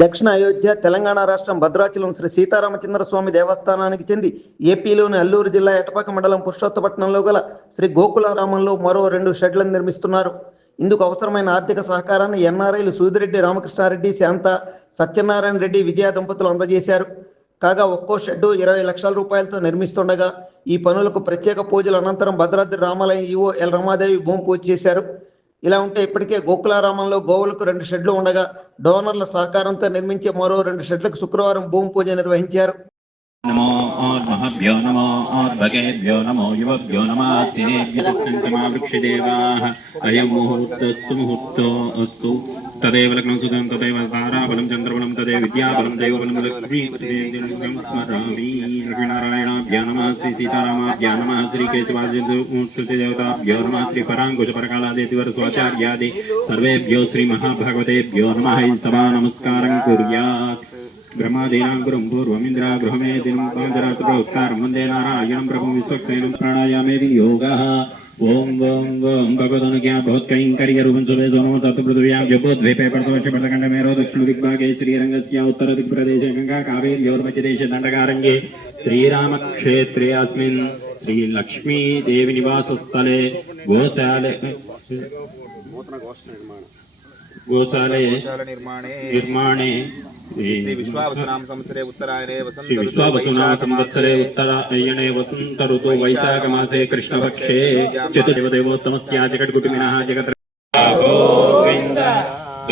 దక్షిణ అయోధ్య తెలంగాణ రాష్ట్రం భద్రాచలం శ్రీ సీతారామచంద్ర స్వామి దేవస్థానానికి చెంది ఏపీలోని అల్లూరు జిల్లా ఎటపాక మండలం పురుషోత్తపట్నంలో గల శ్రీ గోకులారామంలో మరో రెండు షెడ్లను నిర్మిస్తున్నారు. ఇందుకు అవసరమైన ఆర్థిక సహకారాన్ని ఎన్ఆర్ఐలు సూదిరెడ్డి రామకృష్ణారెడ్డి శాంత సత్యనారాయణ రెడ్డి విజయ దంపతులు అందజేశారు. కాగా ఒక్కో షెడ్డు ఇరవై లక్షల రూపాయలతో నిర్మిస్తుండగా ఈ పనులకు ప్రత్యేక పూజల అనంతరం భద్రాద్రి రామాలయం ఈవో ఎల్ రమాదేవి భూమి పూజ చేశారు. ఇలా ఉంటే ఇప్పటికే గోకులారామంలో గోవులకు రెండు షెడ్లు ఉండగా డోనర్ల సహకారంతో నిర్మించే మరో రెండు షెడ్లకు శుక్రవారం భూమి పూజ నిర్వహించారు. నమో మహభ్యో నమో భగేభ్యో నమో యువభ్యో నమాస్తేభ్యమావృక్షదేవాः అయం ముహూర్తः సుముహూర్తో అస్తు తదేవ లగ్నం సుతం తదేవ తారాబలం చంద్రబలం తదేవ విద్యాబలం దైవబలం లక్ష్మీం స్మరామి లక్ష్మీనారాయణాభ్యా నమః శ్రీ సీతారామాభ్యా నమః శ్రీ కేశవాదేవతాభ్యో నమః శ్రీ పరాంకుశ పరకాలాదేతివర స్వాచార్యాది సర్వేభ్యో శ్రీ మహాభగవతేభ్యో ब्रह्मादीनाङ्कुरं पूर्वमिन्द्रा गृहमेदिनं पाञ्चरात्रप्रवक्तारं वंदे नारायण प्रभुं विश्वक्सेन प्राणायामेदि योग। ओम ओम ओम भगवदनु क्या बहुत कहीं करिय रूपन सुबह सोनो तत्व पृथ्व्याम जपो द्वीपे प्रतोष बलखंड में रो दक्षिण दिग्भागे श्रीरंगस्य उत्तर दिग्प्रदेश गंगा कावेरी और मध्यदेश दंडकारंगे श्रीराम क्षेत्रे अस्मिन् श्री लक्ष्मी देवी निवास स्थले गोशाले गोशाले निर्माणे విశ్వావసునామ సంవత్సరే ఉత్తరాయణే వసంత శ్రీ విశ్వావసునా సంవత్సరే ఉత్తరాయణే వసంత ఋతు వైశాఖ మాసే కృష్ణపక్షే. చతుర్దేవోత్తమస్యా జగద్గుటుమినః జగత్ గోవింద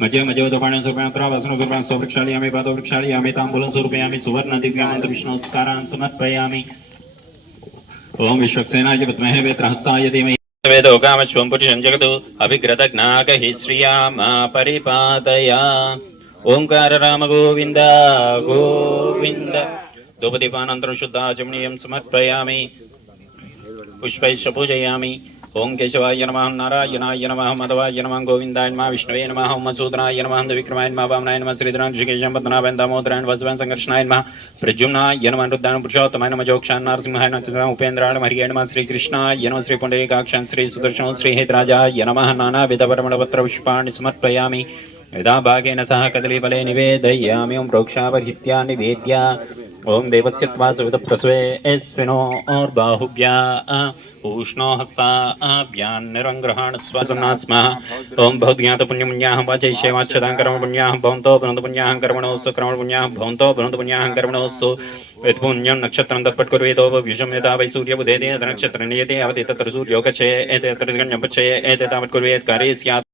मध्य मध्य दोपाण स्वरूपेण वसन स्वरूपेण स्वृक्षायामी आमी तांबूल स्वरूपयामी सुवर्ण दिव्यामंत्र विष्णु स्कारान समर्पयामी ओम विश्वक्सेनाय विद्महे वेत्रहस्ताय धीमहि वेदो काम कामश्वं पुरुषं जगतो अभिग्रतज्ञाकहि श्रियामा परिपातया ओङ्कार रामगोविन्द गोविन्द धूपदीपानन्तरं शुद्धाचमणीयं समर्पयामि पुष्पैश्च पूजयामि ఓం కేశవాయ నమ నారాయణాయ నమ మధవాయ నమ గోవిందాయ నమ విష్ణువే నమ మసూదనాయ నమ విక్రమాయ నమ వామనాయ నమ శ్రీధరాన్ ఋషికేశం పద్మనాభాయన దామోదరాయణ వసువాన్ సంకర్షణాయ నమ ప్రద్యుమ్నాయ నమ రుద్దాన పురుషోత్తమాయ నమ జోక్షాన్ నరసింహాయ నమ ఉపేంద్రాయ హరియ నమ శ్రీకృష్ణాయ నమ శ్రీ పుండరీకాక్షాన్ శ్రీ సుదర్శనం శ్రీ హేతరాజాయ నమ నానా విధపరమణపత్ర పుష్పాన్ని సమర్పయామి. యదా భాగేన సహ కదలీఫలే నివేదయామి ఓం ప్రోక్షాపరిహిత్యా నివేద్య. ఓం దేవస్య త్వా సవిత ప్రసవే. ఎస్వినో ఓర్బాహుభ్యా ऊष्णो हस्ताभ्यान्निरङ्ग्रहाण स्वसन्नास्मः ॐ भवद्ज्ञातपुण्यमुन्याः वाचैष्यवाच्छतां कर्मपुण्याः भवन्तो भवन्तपुण्याः कर्मणोऽस्तु कर्मपुण्याः भवन्तो भवन्तपुण्याः कर्मणोऽस्तु यत्पुण्यं नक्षत्रं तत्पट्कुर्वेतो विषं यथा नियते, यावत् तत्र सूर्यो गच्छे एते तत्र गण्यं पच्यते एते तावत् कुर्वेत् कार्ये स्यात्।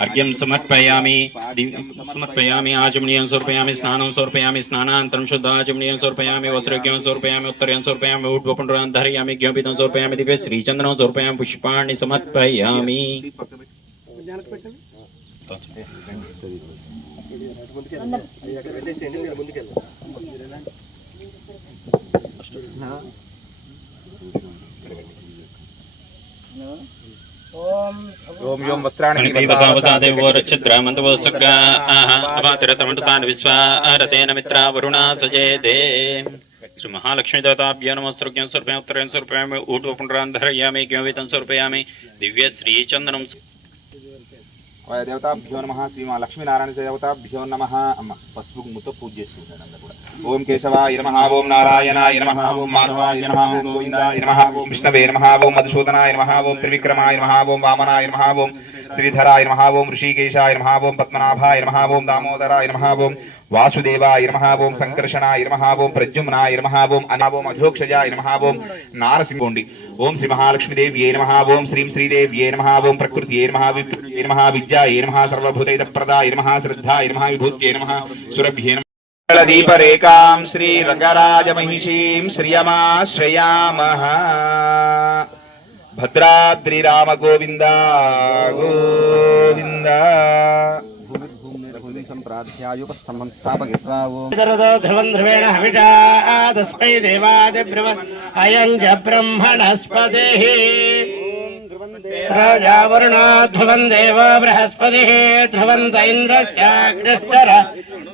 अर्घ्यं समर्पयामि समर्पयामि, आचमनीयं समर्पयामि, स्नानं समर्पयामि, स्नानानन्तरं शुद्धाचमनीयं समर्पयामि, वस्त्रज्ञं समर्पयामि उत्तरं समर्पयामि ऊर्ध्वपुण्ड्रान् धारयामि, ज्ञोपितं समर्पयामि, दिव्य श्रीचन्द्रं समर्पयामि, पुष्पाणि समर्पयामि। ఓం ओम योम वस्त्राणि वसा वसादे विश्वारतेन मित्रा वरुणा सजेते। श्री महालक्ष्मी देवताभ्य नमस्कृत्यं स्वरूपे उत्तरेण स्वरूपयामि ऊटवपुण्डरान्धरयामि किमपि तं स्वरूपयामि दिव्यश्रीचन्द्रं देवताभ्यो नमः। श्रीमा लक्ष्मीनारायणदेवताभ्यो नमः। अम्म पशुमुत पूज्य श्री ఓం కేశవాయ నమ ఓం నారాయణాయ నమ ఓం మాధవాయ నమ ఓం గోవిందాయ నమ ఓం విష్ణవే నమ ఓం మధుసూదనాయ నమ ఓం త్రివిక్రమాయ నమ ఓం వామనాయ నమ ఓం శ్రీధరాయ నమ ఓం ఋషికేశాయ నమ ఓం పద్మనాభాయ నమ ఓం దామోదరాయ నమ ఓం వాసుదేవాయ నమ ఓం సంకర్షణాయ నమ ఓం ప్రద్యుమ్నాయ నమ ఓం అనాభోం అధోక్షజాయ నమ ఓం నారసింహోండి ఓం శ్రీ మహాలక్ష్మీదేవ్యే నమ ఓం శ్రీం శ్రీదేవ్యే నమ ఓం ప్రకృతియే నమః విప్రయే నమః విద్యాయే నమః సర్వభూతైతప్రదాయ నమః శ్రద్ధాయ నమః విభూత్యే నమ సురభ్యే దీపరేకాం శ్రీ రంగరాజమహిషీం శ్రియమాశ్రయామః భద్రాద్రి రామ గోవింద. గోవింద ప్రాధ్యాయుపస్తంభం ధ్రువేణ హవిషా తస్మై దేవాది అయం జ బ్రహ్మణస్పతి రాజావరుణో ధ్రువం దేవో బృహస్పతి ధ్రువంత ఇంద్రస్యాగ్రశ్చర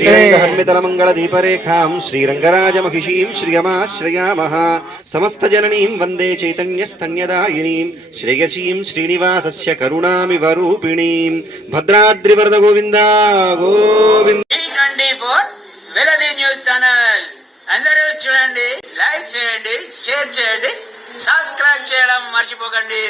श्रीरङ्गहर्मितलमङ्गलदीपरेखां श्रीरङ्गराजमहिषीं श्रियमाश्रयामः समस्तजननीं वन्दे चैतन्यस्तन्यदायिनीं श्रेयसीं श्रीनिवासस्य करुणामिव रूपिणीं भद्राद्रिवरदगोविन्द Govind twenty four వెలది news channel అందరూ చూడండి లైక్ చేయండి షేర్ చేయండి సబ్స్క్రైబ్ చేయడం మర్చిపోకండి